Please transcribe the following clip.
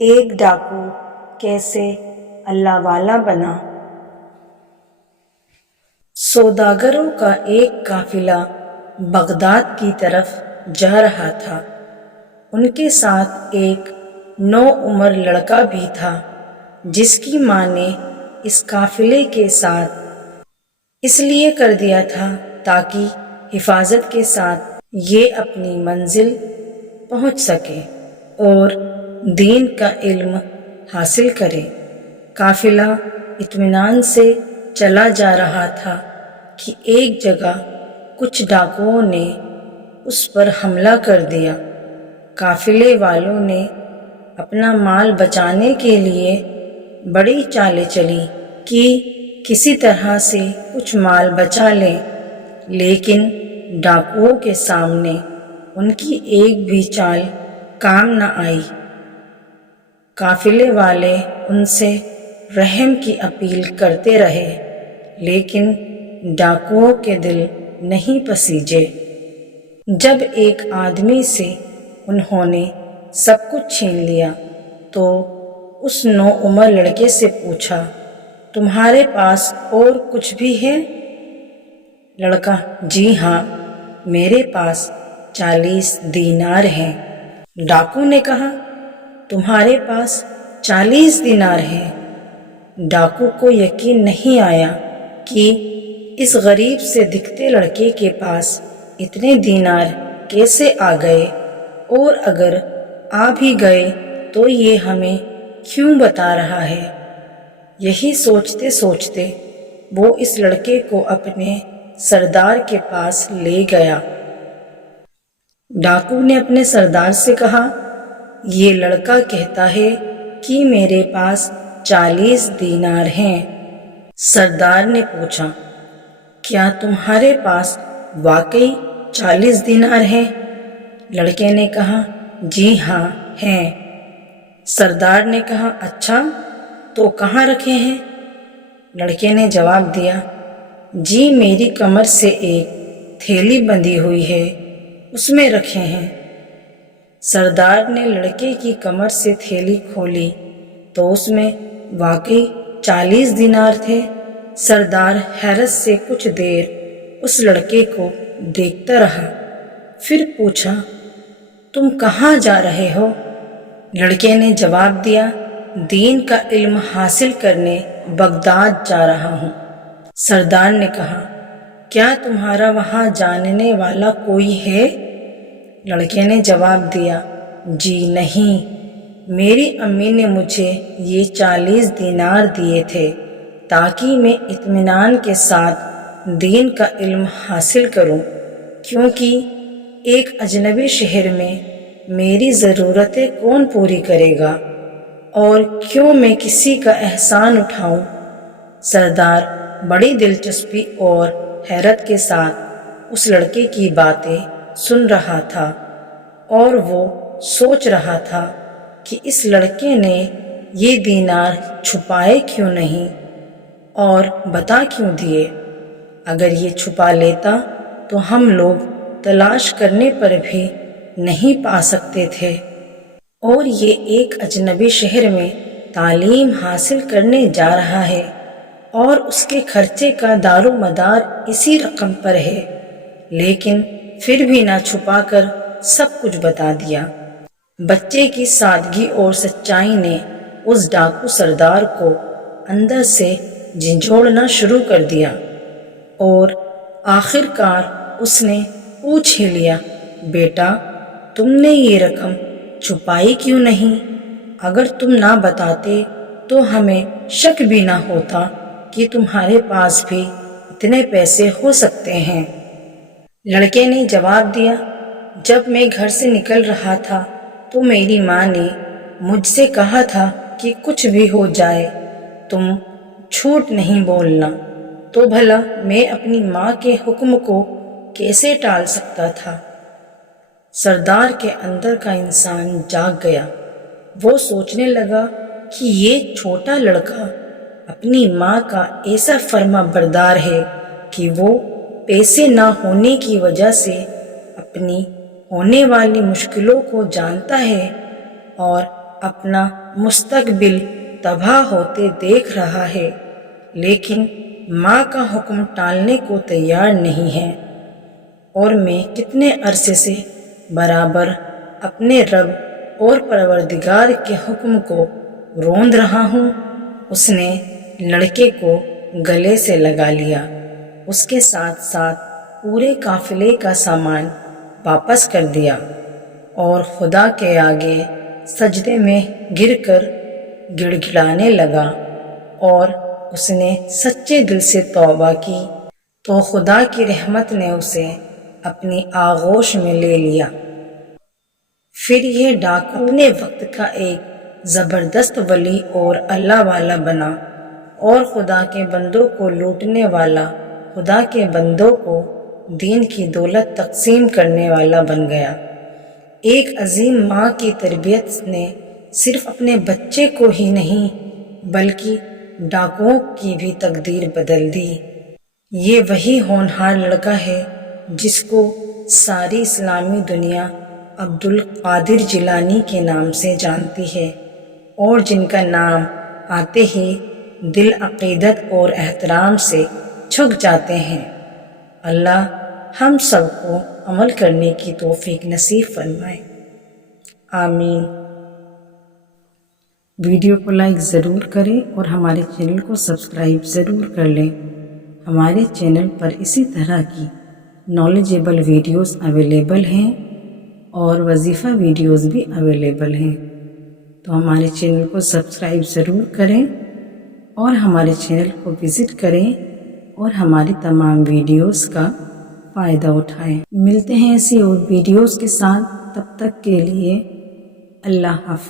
ایک ڈاکو کیسے اللہ والا بنا۔ سوداگروں کا ایک قافلہ بغداد کی طرف جا رہا تھا۔ ان کے ساتھ ایک نوعمر لڑکا بھی تھا جس کی ماں نے اس قافلے کے ساتھ اس لیے کر دیا تھا تاکہ حفاظت کے ساتھ یہ اپنی منزل پہنچ سکے اور دین کا علم حاصل کرے۔ قافلہ اطمینان سے چلا جا رہا تھا کہ ایک جگہ کچھ ڈاکوؤں نے اس پر حملہ کر دیا۔ قافلے والوں نے اپنا مال بچانے کے لیے بڑی چالیں چلیں کہ کسی طرح سے کچھ مال بچا لیں، لیکن ڈاکوؤں کے سامنے ان کی ایک بھی چال کام نہ آئی۔ قافلے والے ان سے رحم کی اپیل کرتے رہے لیکن ڈاکوؤں کے دل نہیں پسیجے۔ جب ایک آدمی سے انہوں نے سب کچھ چھین لیا تو اس نوعمر لڑکے سے پوچھا، تمہارے پاس اور کچھ بھی ہے؟ لڑکا، جی ہاں، میرے پاس 40 دینار ہیں۔ ڈاکو نے کہا، تمہارے پاس 40 دینار ہیں؟ ڈاکو کو یقین نہیں آیا کہ اس غریب سے دکھتے لڑکے کے پاس اتنے دینار کیسے آ گئے، اور اگر آ بھی گئے تو یہ ہمیں کیوں بتا رہا ہے۔ یہی سوچتے سوچتے وہ اس لڑکے کو اپنے سردار کے پاس لے گیا۔ ڈاکو نے اپنے سردار سے کہا، یہ لڑکا کہتا ہے کہ میرے پاس 40 دینار ہیں۔ سردار نے پوچھا، کیا تمہارے پاس واقعی 40 دینار ہیں؟ لڑکے نے کہا، جی ہاں ہیں۔ سردار نے کہا، اچھا، تو کہاں رکھے ہیں؟ لڑکے نے جواب دیا، جی میری کمر سے ایک تھیلی بندھی ہوئی ہے، اس میں رکھے ہیں۔ سردار نے لڑکے کی کمر سے تھیلی کھولی تو اس میں واقعی 40 دینار تھے۔ سردار حیرت سے کچھ دیر اس لڑکے کو دیکھتا رہا، پھر پوچھا، تم کہاں جا رہے ہو؟ لڑکے نے جواب دیا، دین کا علم حاصل کرنے بغداد جا رہا ہوں۔ سردار نے کہا، کیا تمہارا وہاں جاننے والا کوئی ہے؟ لڑکے نے جواب دیا، جی نہیں، میری امی نے مجھے یہ 40 دینار دیے تھے تاکہ میں اطمینان کے ساتھ دین کا علم حاصل کروں، کیونکہ ایک اجنبی شہر میں میری ضرورتیں کون پوری کرے گا، اور کیوں میں کسی کا احسان اٹھاؤں۔ سردار بڑی دلچسپی اور حیرت کے ساتھ اس لڑکے کی باتیں سن رہا تھا اور وہ سوچ رہا تھا کہ اس لڑکے نے یہ دینار چھپائے کیوں نہیں اور بتا کیوں دیے۔ اگر یہ چھپا لیتا تو ہم لوگ تلاش کرنے پر بھی نہیں پا سکتے تھے، اور یہ ایک اجنبی شہر میں تعلیم حاصل کرنے جا رہا ہے اور اس کے خرچے کا دار و مدار اسی رقم پر ہے، لیکن پھر بھی نہ چھپا کر سب کچھ بتا دیا۔ بچے کی سادگی اور سچائی نے اس ڈاکو سردار کو اندر سے جھنجھوڑنا شروع کر دیا، اور آخر کار اس نے پوچھ ہی لیا، بیٹا، تم نے یہ رقم چھپائی کیوں نہیں؟ اگر تم نہ بتاتے تو ہمیں شک بھی نہ ہوتا کہ تمہارے پاس بھی اتنے پیسے ہو سکتے ہیں۔ لڑکے نے جواب دیا، جب میں گھر سے نکل رہا تھا تو میری ماں نے مجھ سے کہا تھا کہ کچھ بھی ہو جائے تم جھوٹ نہیں بولنا، تو بھلا میں اپنی ماں کے حکم کو کیسے ٹال سکتا تھا۔ سردار کے اندر کا انسان جاگ گیا۔ وہ سوچنے لگا کہ یہ چھوٹا لڑکا اپنی ماں کا ایسا فرما بردار ہے کہ وہ پیسے نہ ہونے کی وجہ سے اپنی ہونے والی مشکلوں کو جانتا ہے اور اپنا مستقبل تباہ ہوتے دیکھ رہا ہے، لیکن ماں کا حکم ٹالنے کو تیار نہیں ہے۔ اور میں کتنے عرصے سے برابر اپنے رب اور پروردگار کے حکم کو روند رہا ہوں۔ اس نے لڑکے کو گلے سے لگا لیا، اس کے ساتھ ساتھ پورے قافلے کا سامان واپس کر دیا اور خدا کے آگے سجدے میں گر کر گڑ گڑانے لگا، اور اس نے سچے دل سے توبہ کی تو خدا کی رحمت نے اسے اپنی آغوش میں لے لیا۔ پھر یہ ڈاکو اپنے وقت کا ایک زبردست ولی اور اللہ والا بنا، اور خدا کے بندوں کو لوٹنے والا، خدا کے بندوں کو دین کی دولت تقسیم کرنے والا بن گیا۔ ایک عظیم ماں کی تربیت نے صرف اپنے بچے کو ہی نہیں بلکہ ڈاکوؤں کی بھی تقدیر بدل دی۔ یہ وہی ہونہار لڑکا ہے جس کو ساری اسلامی دنیا عبد القادر جیلانی کے نام سے جانتی ہے، اور جن کا نام آتے ہی دل عقیدت اور احترام سے جھک جاتے ہیں۔ اللہ ہم سب کو عمل کرنے کی توفیق نصیب فرمائے، آمین۔ ویڈیو کو لائک ضرور کریں اور ہمارے چینل کو سبسکرائب ضرور کر لیں۔ ہمارے چینل پر اسی طرح کی نالجیبل ویڈیوز اویلیبل ہیں اور وظیفہ ویڈیوز بھی اویلیبل ہیں، تو ہمارے چینل کو سبسکرائب ضرور کریں اور ہمارے چینل کو وزٹ کریں اور ہماری تمام ویڈیوز کا فائدہ اٹھائیں۔ ملتے ہیں ایسی اور ویڈیوز کے ساتھ، تب تک کے لیے اللہ حافظ۔